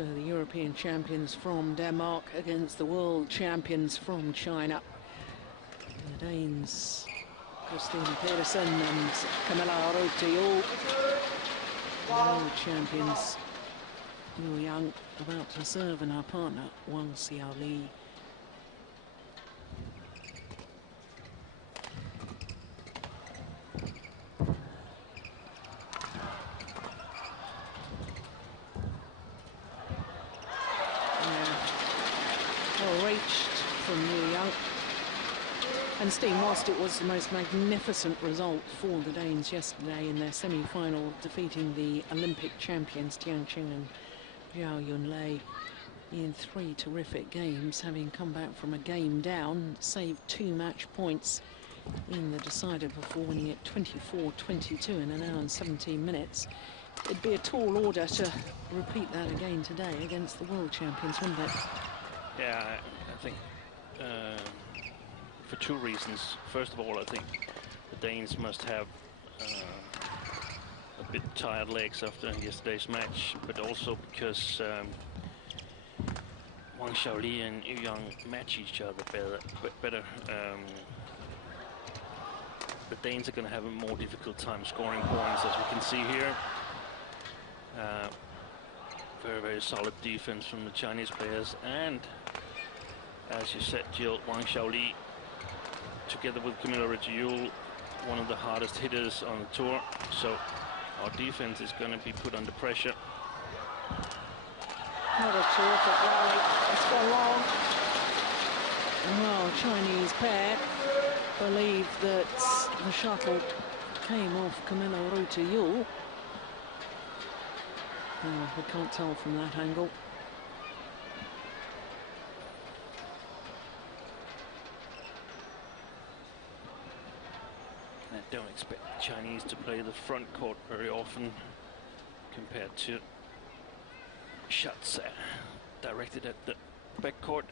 So the European champions from Denmark against the world champions from China. The Danes, Christinna Pedersen and Kamilla Rytter Juhl. The world champions, Wang about to serve, and our partner, Wang Xiaoli. From Wang. And Steen, whilst it was the most magnificent result for the Danes yesterday in their semi-final, defeating the Olympic champions Tianqing and Zhao Yunlei in 3 terrific games, having come back from a game down, saved 2 match points in the decider before winning it 24-22 in an hour and 17 minutes. It'd be a tall order to repeat that again today against the world champions, wouldn't it? Yeah, I think for 2 reasons. First of all, I think the Danes must have a bit tired legs after yesterday's match, but also because Wang Xiaoli and Wang match each other better. The Danes are going to have a more difficult time scoring points, as we can see here. Very, very solid defense from the Chinese players, and as you said, Jill, Wang Xiaoli, together with Kamilla Rytter Juhl, one of the hardest hitters on the tour. So our defense is going to be put under pressure. What a terrific rally. It's gone long. Well, Chinese pair believe that the shuttle came off Kamilla Rytter Juhl. Oh, we can't tell from that angle. I don't expect the Chinese to play the front court very often compared to shots directed at the back court.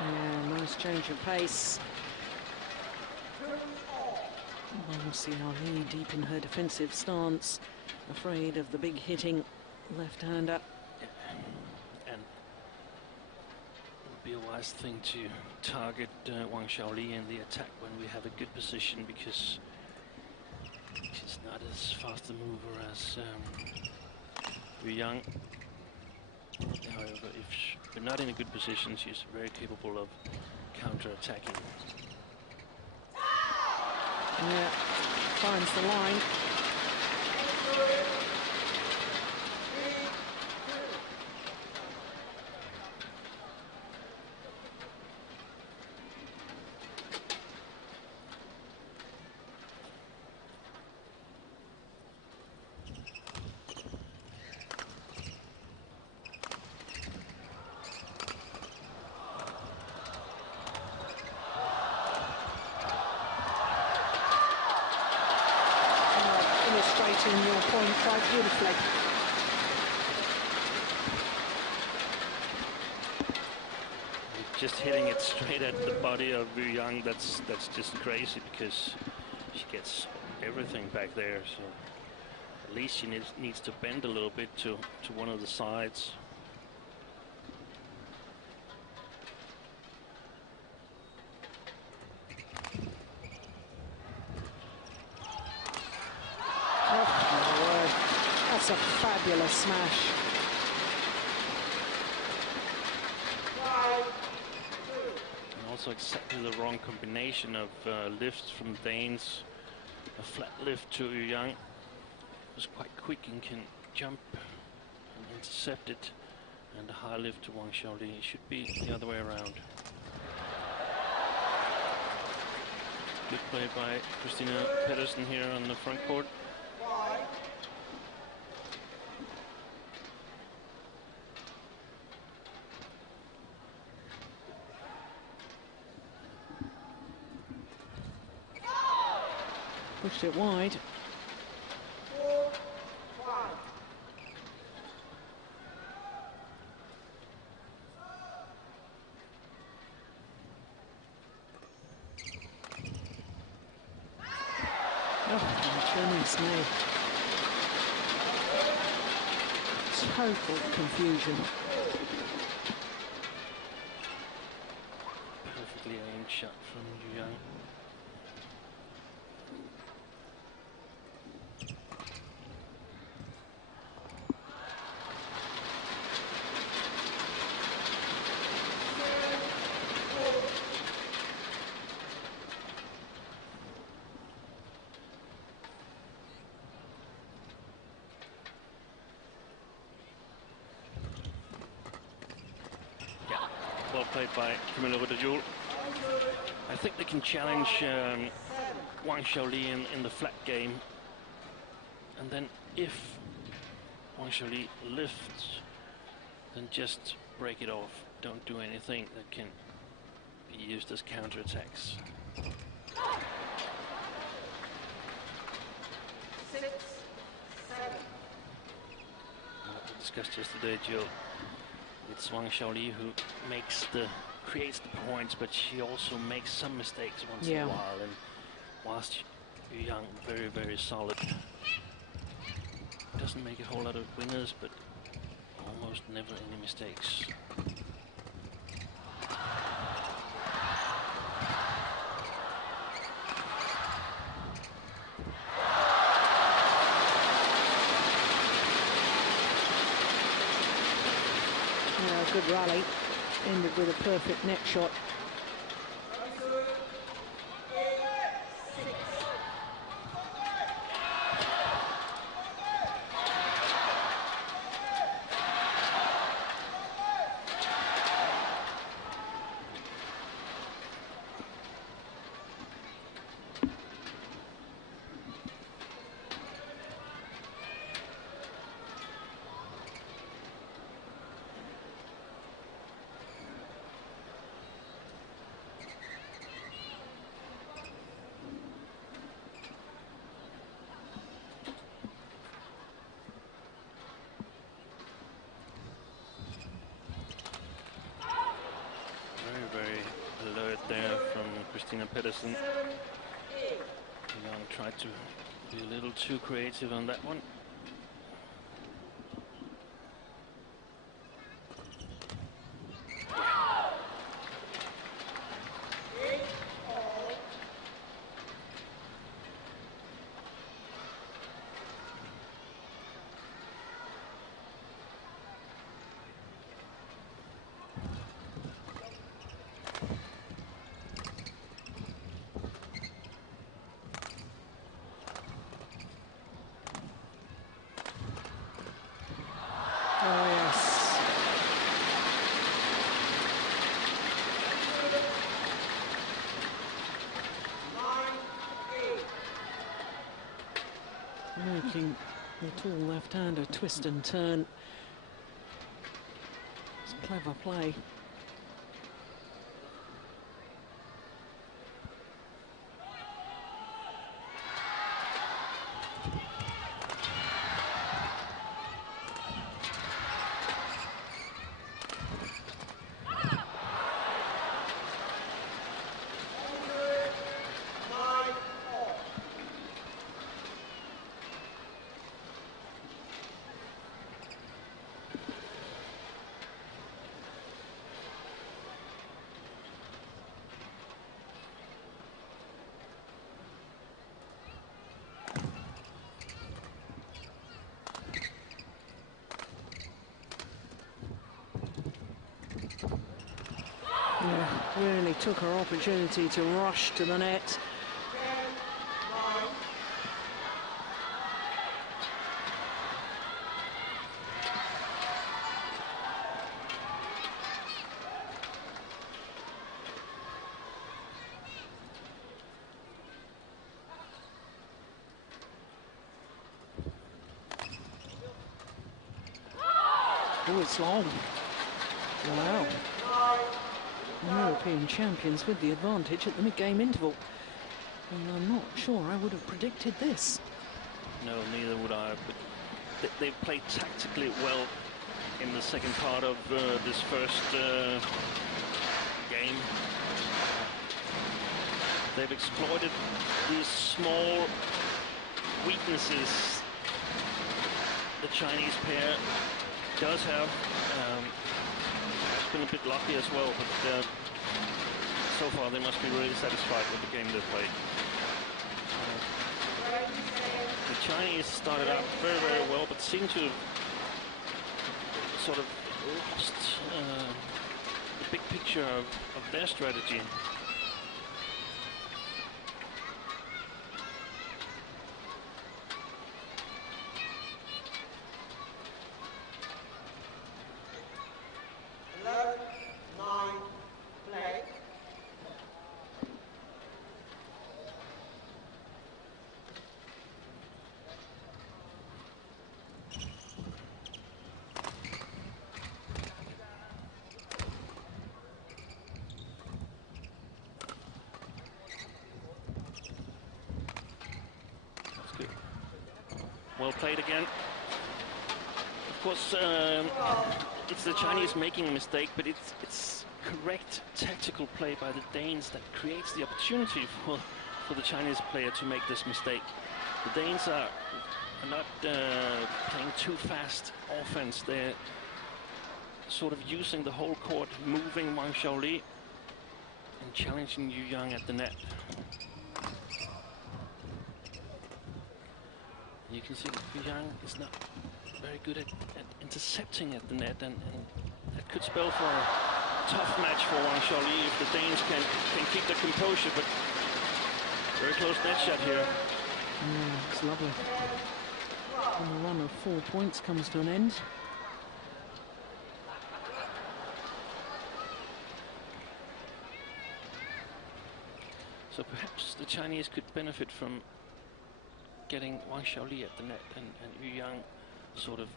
Yeah, nice change of pace. Wang Xiaoli deep in her defensive stance, afraid of the big hitting left-hander. And it would be a wise thing to target Wang Xiaoli in the attack when we have a good position, because she's not as fast a mover as Wang. However, if we're not in a good position, she's very capable of counter-attacking. Yeah, finds the line. Illustrating your point quite beautifully. Just hitting it straight at the body of Wang, that's just crazy, because she gets everything back there. So at least she needs to bend a little bit to one of the sides. That's a fabulous smash. And also exactly the wrong combination of lifts from Danes. A flat lift to Wang was quite quick and can jump and intercept it, and a high lift to Wang Xiaoli. It should be the other way around. Good play by Christinna Pedersen here on the front court. Pushed it wide. Goodness me. Total confusion. Perfectly aimed shot from Yang. Well played by Kamilla Rytter Juhl. I think they can challenge Wang Xiaoli in the flat game. And then if Wang Xiaoli lifts, then just break it off. Don't do anything that can be used as counterattacks. We discussed yesterday, Jill. It's Wang Xiaoli who creates the points, but she also makes some mistakes once in a while. And whilst Yang very, very solid, doesn't make a whole lot of winners, but almost never any mistakes. Good rally, ended with a perfect net shot. Very alert there from Christinna Pedersen. Young tried to be a little too creative on that one. Making the tall left-hander twist and turn. It's clever play. Really took her opportunity to rush to the net. Oh, it's long. Wow. European champions with the advantage at the mid-game interval. And I'm not sure I would have predicted this. No, neither would I. But they played tactically well in the second part of this first game. They've exploited these small weaknesses the Chinese pair does have. Has been a bit lucky as well, but so far they must be really satisfied with the game they played. The Chinese started out very, very well, but seem to have sort of lost the big picture of their strategy. Well played again. Of course, it's the Chinese making a mistake, but it's correct tactical play by the Danes that creates the opportunity for the Chinese player to make this mistake. The Danes are not playing too fast offense. They're sort of using the whole court, moving Wang Xiaoli and challenging Yu Yang at the net. You can see that Yu Yang is not very good at intercepting at the net, and that could spell for a tough match for Wang Xiaoli if the Danes can keep the composure, but very close net shot here. It's lovely. And the run of 4 points comes to an end. So perhaps the Chinese could benefit from getting Wang Xiaoli at the net and Yu Yang sort of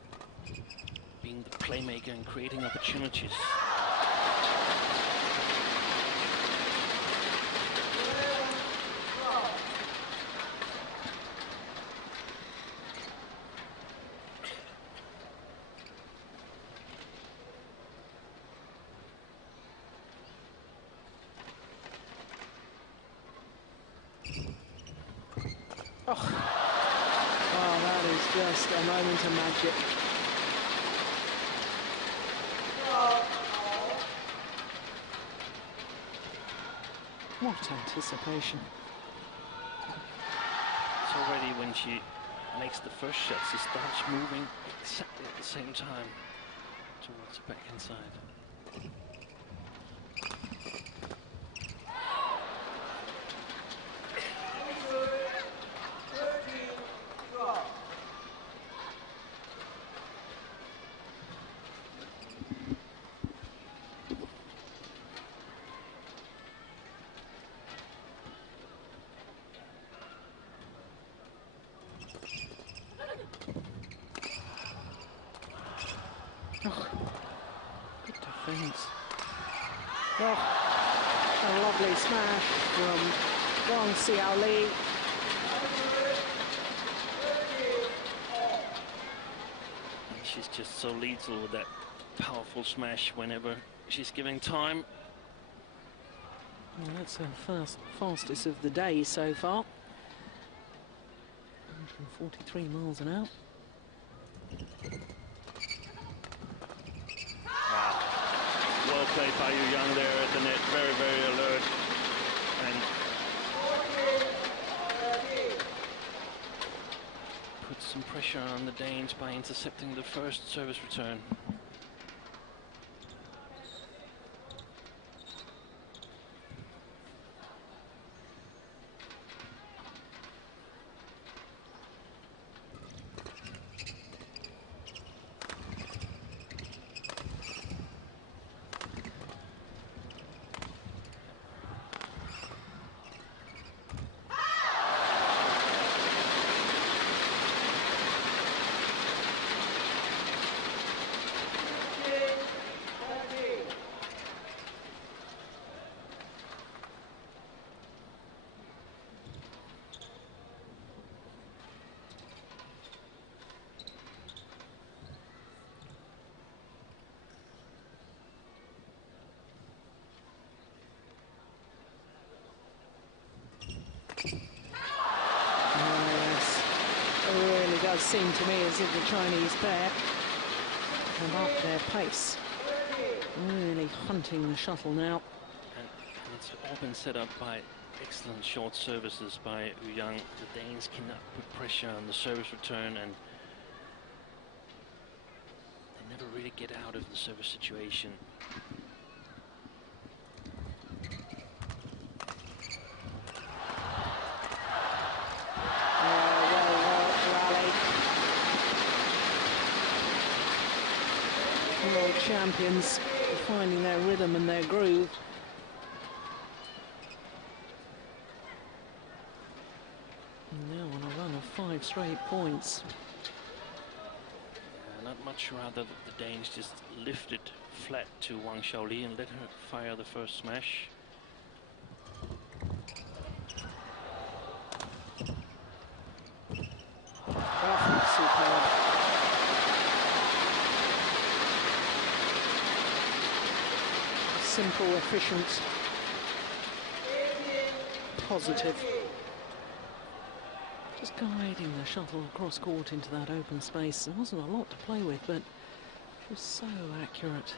being the playmaker and creating opportunities. Oh, that is just a moment of magic. What anticipation. It's already when she makes the first shot, she starts moving exactly at the same time towards the backhand side. Good defense. A lovely smash from Wang Xiaoli. And she's just so lethal with that powerful smash whenever she's giving time. Well, that's her fastest of the day so far. 143 miles an hour. Well played by Yu Yang there at the net, very, very alert. And put some pressure on the Danes by intercepting the first service return. does seem to me as if the Chinese pair have upped their pace. Really hunting the shuttle now. And it's all been set up by excellent short services by Yang. The Danes cannot put pressure on the service return, and they never really get out of the service situation. World champions finding their rhythm and their groove. And now on a run of 5 straight points. Not much rather that the Danes just lifted flat to Wang Xiaoli and let her fire the first smash. Oh, superb. Simple, efficient, positive. Just guiding the shuttle across court into that open space. There wasn't a lot to play with, but it was so accurate.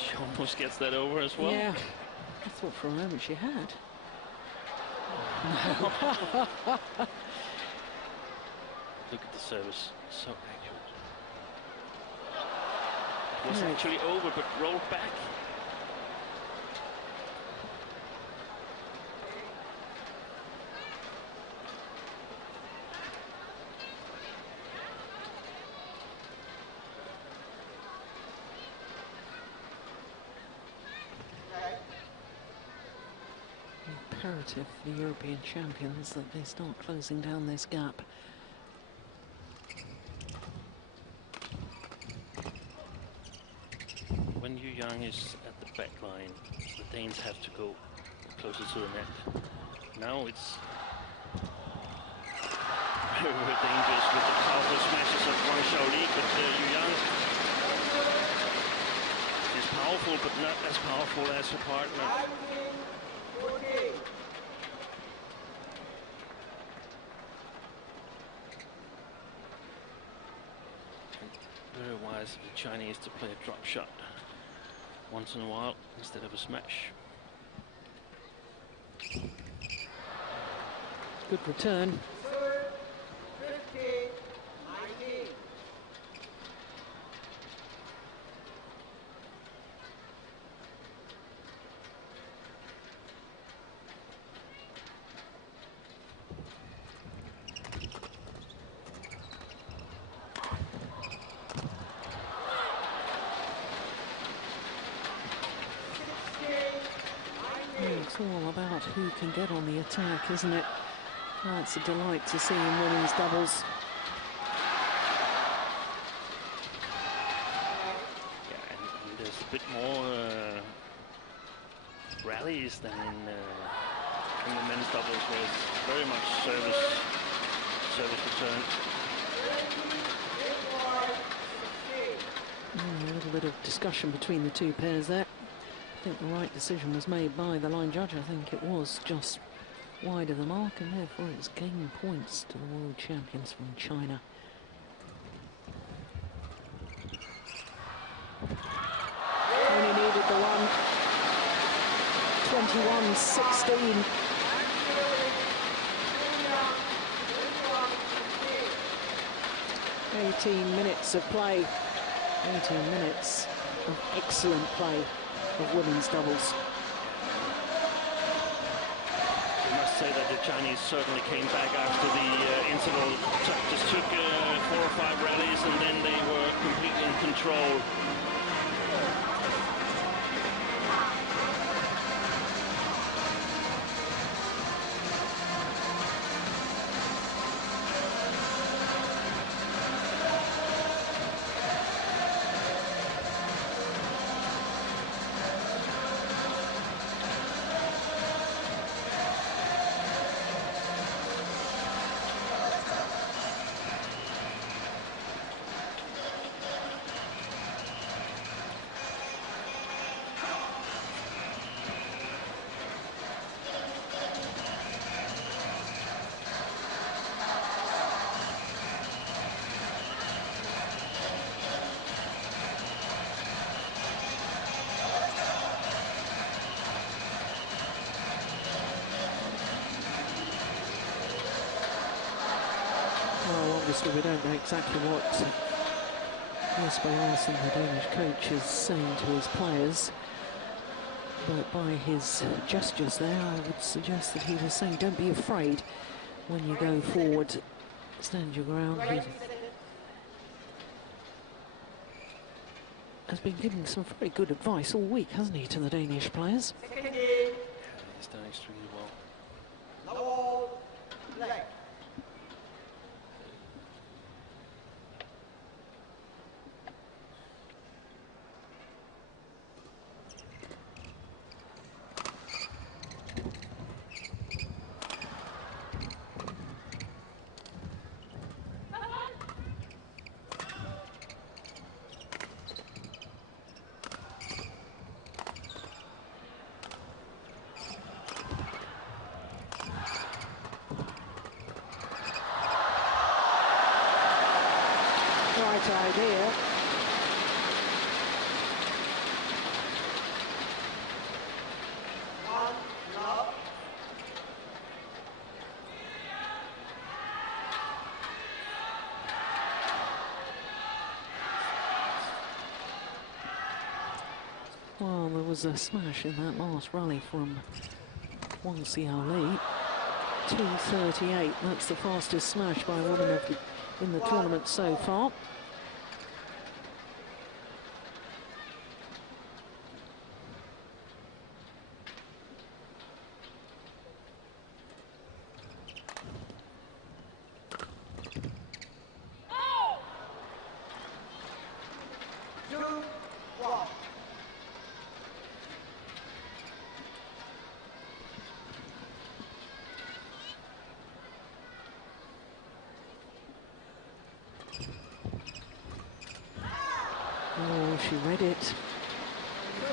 She almost gets that over as well. Yeah, I thought for a moment she had. Look at the service, so accurate. It was actually over, but rolled back. Imperative for the European champions that they start closing down this gap. When Yu Yang is at the back line, the Danes have to go closer to the net. Now it's very dangerous with the powerful smashes of Wang Xiaoli, but Yu Yang is powerful, but not as powerful as her partner. Very wise of the Chinese to play a drop shot once in a while instead of a smash. Good return. It's all about who can get on the attack, isn't it? Oh, it's a delight to see in women's doubles. Yeah, and there's a bit more rallies than in the men's doubles, where it's very much service return. A little bit of discussion between the two pairs there. I think the right decision was made by the line judge. I think it was just wide of the mark, and therefore it's gaining points to the world champions from China. Only needed the one. 21-16. Minutes of play. 18 minutes of excellent play of women's doubles. I must say that the Chinese certainly came back after the interval. Just took 4 or 5 rallies, and then they were completely in control. obviously we don't know exactly what Jesper Larsen, the Danish coach, is saying to his players, but by his gestures there, I would suggest that he was saying, don't be afraid when you go forward, stand your ground. He has been giving some very good advice all week, hasn't he, to the Danish players? Yeah, he's done extremely well. Right idea. Well, there was a smash in that last rally from Wang Xiaoli. 2:38. That's the fastest smash by a woman in the tournament so far. Oh, she read it. I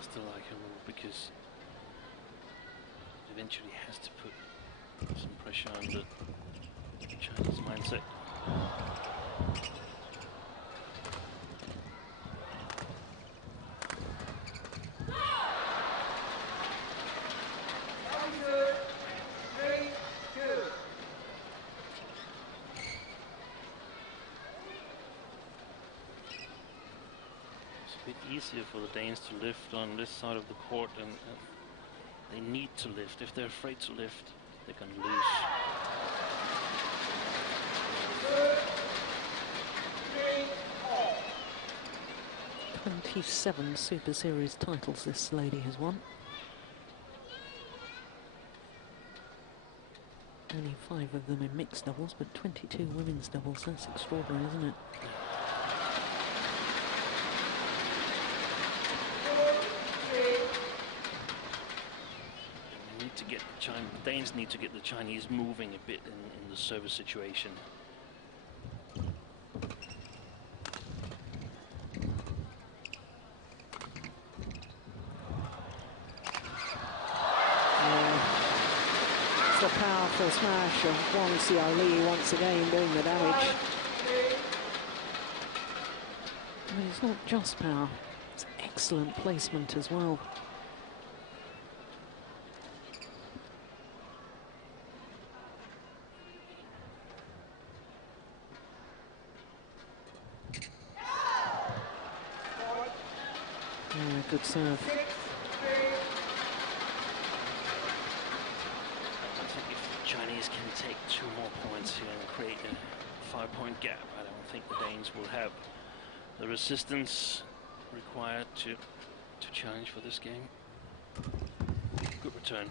still like her move because it eventually has to put some pressure on the Chinese mindset. Bit easier for the Danes to lift on this side of the court, and they need to lift. If they're afraid to lift, they're going to lose. 27 Super Series titles this lady has won. Only 5 of them in mixed doubles, but 22 women's doubles. That's extraordinary, isn't it? The Danes need to get the Chinese moving a bit in the service situation. It's the powerful smash of Wang Xiaoli once again doing the damage. I mean, it's not just power, it's excellent placement as well. Good serve. I think if the Chinese can take 2 more points here and create a 5-point gap, I don't think the Danes will have the resistance required to challenge for this game. Good return.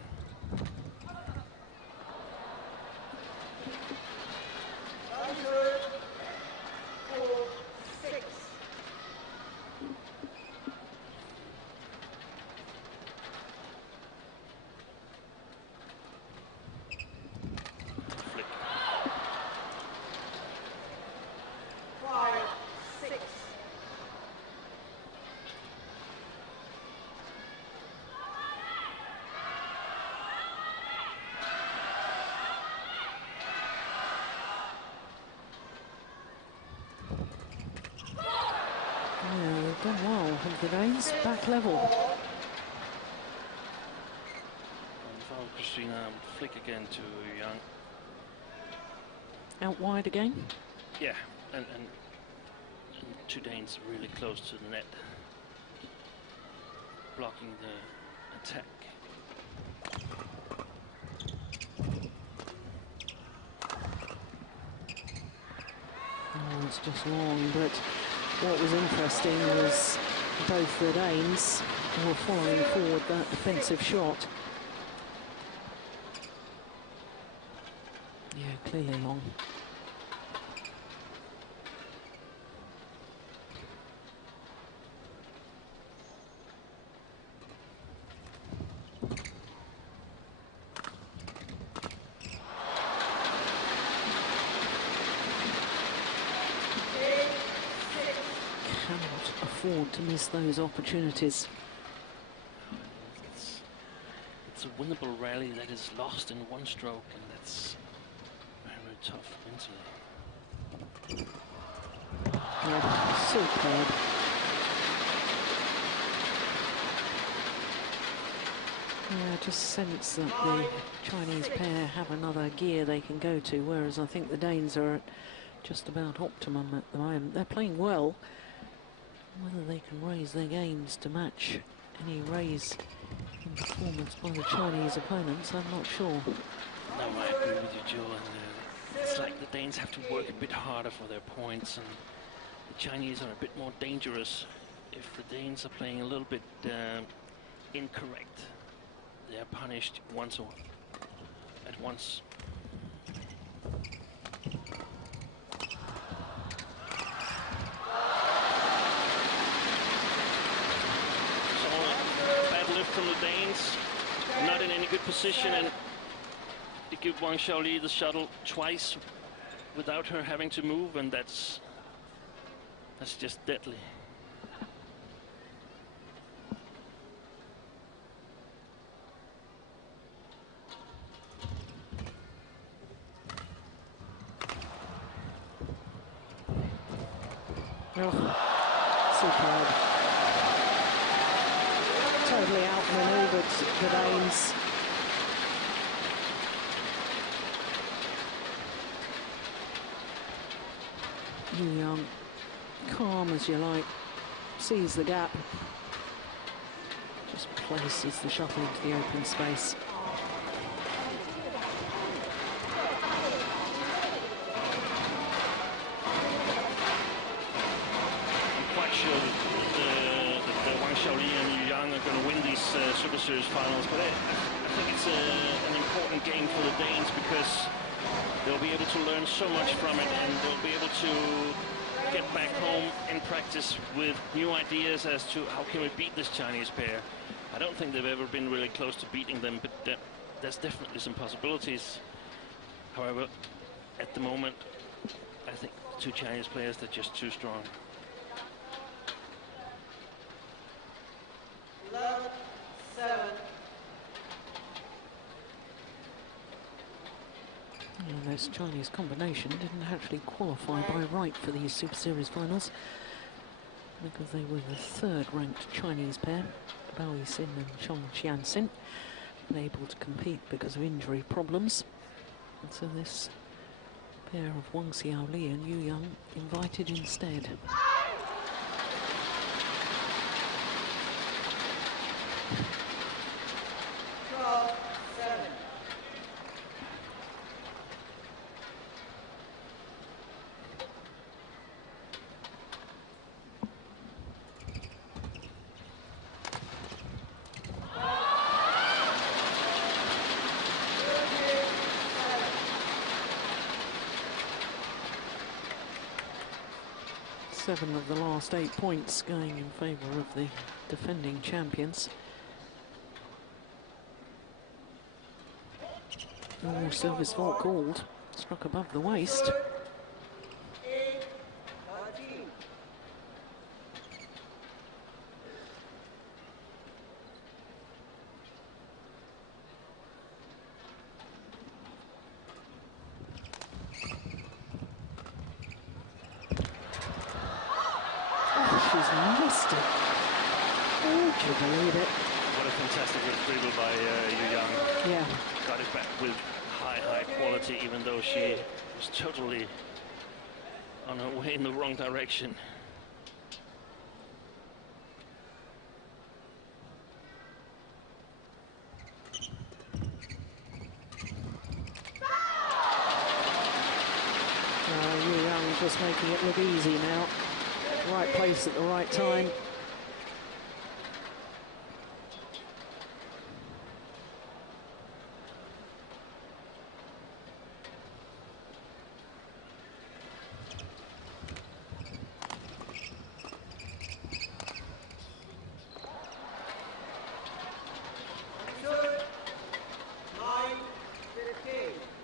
Done well, and the Danes back level. Christinna would flick again to Young. Out wide again? Yeah, and two Danes really close to the net, blocking the attack. Oh, it's just long, but what was interesting was both the Danes were following forward that defensive shot. Yeah, clearly long. Cannot afford to miss those opportunities. It's a winnable rally that is lost in one stroke, and that's very tough mentally. Yeah, superb. Yeah, I just sense that the Chinese pair have another gear they can go to, whereas I think the Danes are at just about optimum at the moment. They're playing well. Whether they can raise their games to match any raise in performance by the Chinese opponents, I'm not sure. No, I agree with you, Juhl. And it's like the Danes have to work a bit harder for their points, and the Chinese are a bit more dangerous. If the Danes are playing a little bit incorrect, they are punished once or at once. From the Danes, not in any good position, and they give Wang Xiaoli the shuttle twice without her having to move, and that's just deadly. Oh, superb. Totally outmaneuvered the Danes. Young, calm as you like, sees the gap, just places the shuttle into the open space. I'm quite sure that Wang Xiaoli and Yang are going to win these Super Series finals, but I think it's an important game for the Danes because they'll be able to learn so much from it, and they'll be able to get back home and practice with new ideas as to how can we beat this Chinese pair. I don't think they've ever been really close to beating them, but there's definitely some possibilities. However, at the moment, I think the two Chinese players, they're just too strong. And this Chinese combination didn't actually qualify by right for these Super Series finals because they were the third-ranked Chinese pair, OSIM and Shenzhen, unable to compete because of injury problems. And so this pair of Wang Xiaoli and Yu Yang invited instead. Seven of the last 8 points going in favour of the defending champions. Oh, service fault called. Struck above the waist. She's missed it. Oh, can you believe it? What a fantastic dribble by Yu Yang. Yeah. Got it back with high quality, even though she was totally on her way in the wrong direction. Yu Yang just making it look easy now. Right place at the right time.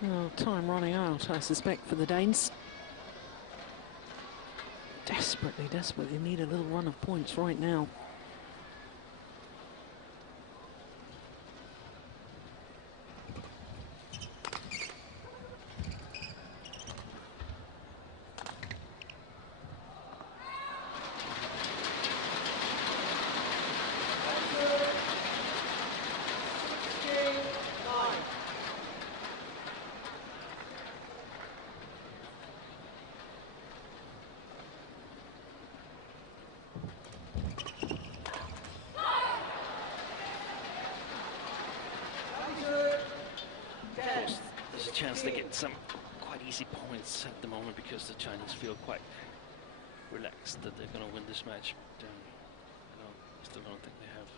Oh, time running out, I suspect, for the Danes. Desperately need a little run of points right now. Chance to get some quite easy points at the moment because the Chinese feel quite relaxed that they're going to win this match. But I still don't think they have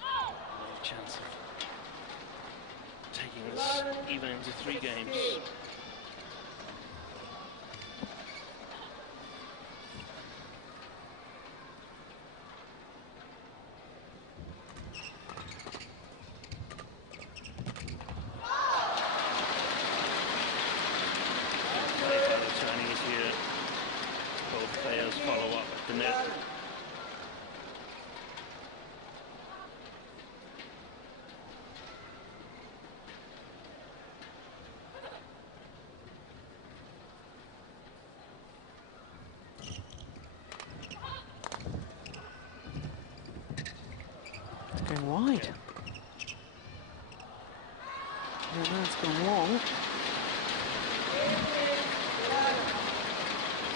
a chance of taking this even into 3 games. Going wide. And that's gone long.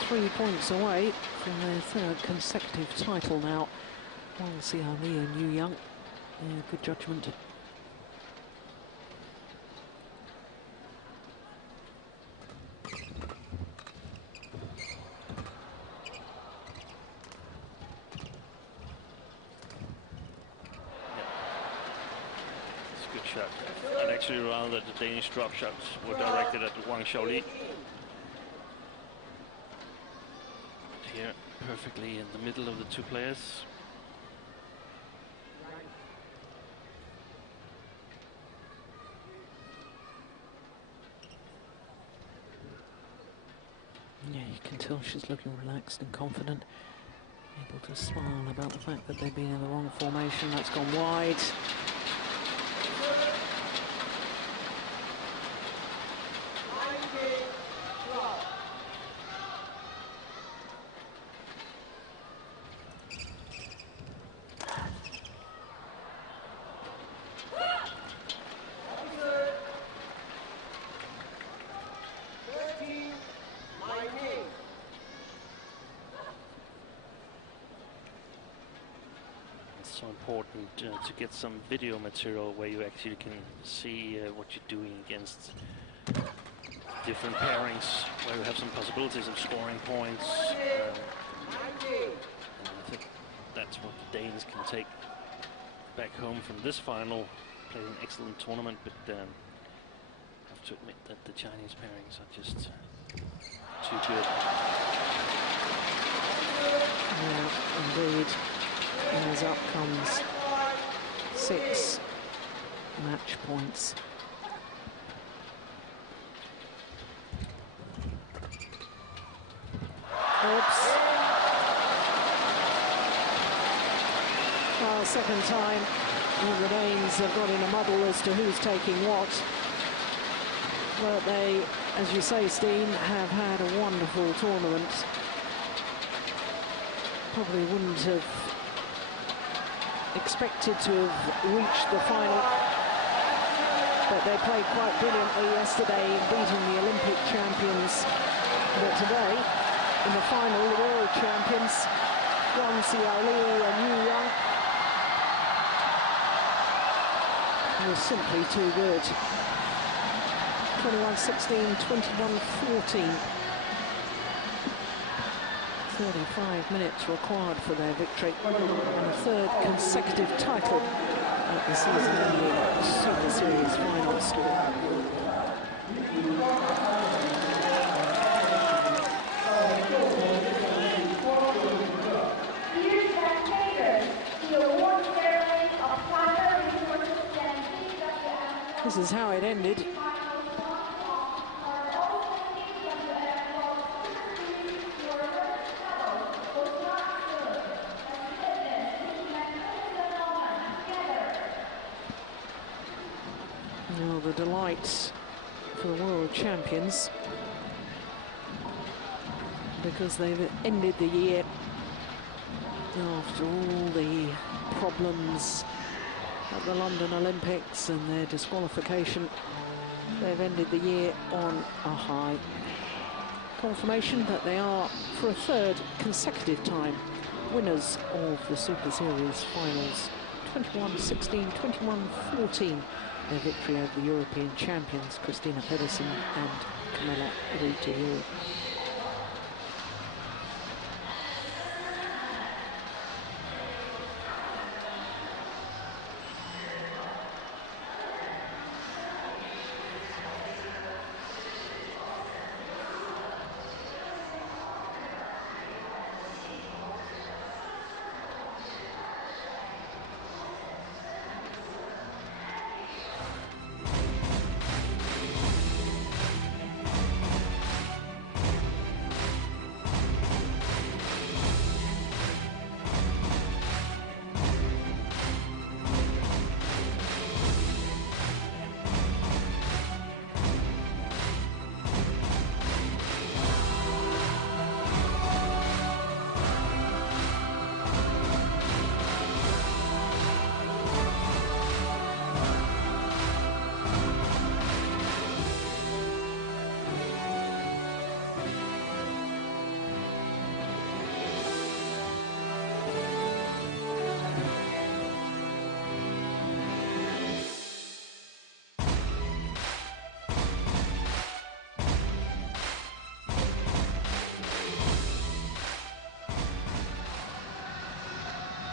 3 points away from their 3rd consecutive title now. Wang, Xiaoli and Yu Yang. Yeah, good judgment. Shot. I'd actually rather that the Danish drop shots were directed at Wang Xiaoli. Here, perfectly in the middle of the 2 players. Yeah, you can tell she's looking relaxed and confident, able to smile about the fact that they've been in the wrong formation. That's gone wide. So important to get some video material where you actually can see what you're doing against different pairings, where you have some possibilities of scoring points. And I think that's what the Danes can take back home from this final. Played an excellent tournament, but I have to admit that the Chinese pairings are just too good. Yeah, indeed. As up comes 6 match points. Oops. Well, 2nd time the Danes have got in a muddle as to who's taking what. But they, as you say, Steen, have had a wonderful tournament. Probably wouldn't have expected to have reached the final, but they played quite brilliantly yesterday in beating the Olympic champions. But today, in the final, the world champions, Xiaoli and Wang, was simply too good. 21-16, 21-14. 35 minutes required for their victory, and a third consecutive title at the season-ending Super Series Finals. This is how it ended. Now the delights for the world champions, because they've ended the year after all the problems at the London Olympics and their disqualification. They've ended the year on a high. Confirmation that they are, for a third consecutive time, winners of the Super Series Finals. 21-16, 21-14, their victory over the European champions, Christinna Pedersen and Kamilla Rytter Juhl.